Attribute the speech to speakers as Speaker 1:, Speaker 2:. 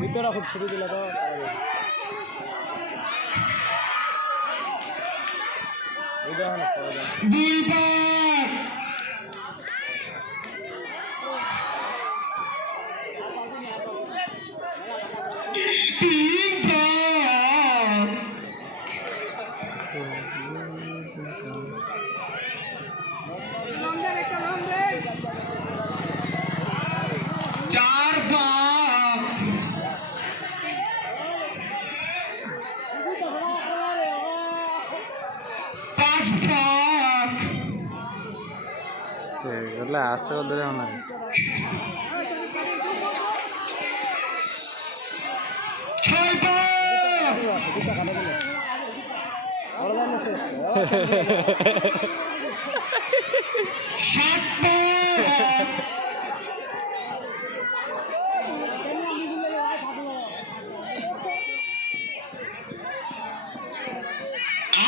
Speaker 1: ভিতরে খুব ছবি দিলে তো
Speaker 2: Peace.
Speaker 1: এগুলো আসতে ধরে না
Speaker 2: ছয় পাক সাত